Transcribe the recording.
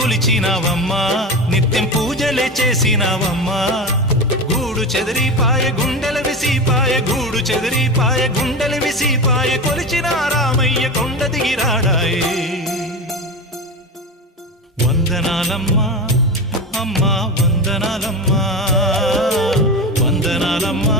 కొలిచినావమ్మా నిత్యం పూజలే చేసినావమ్మా గూడు చెదిరిపాయ గుండెల విసిపాయ గూడు చెదిరిపాయ గుండెల విసిపాయ కొలిచిన రామయ్య కొండ దిగిరాడాయే వందనాలమ్మా అమ్మా వందనాలమ్మా వందనాలమ్మా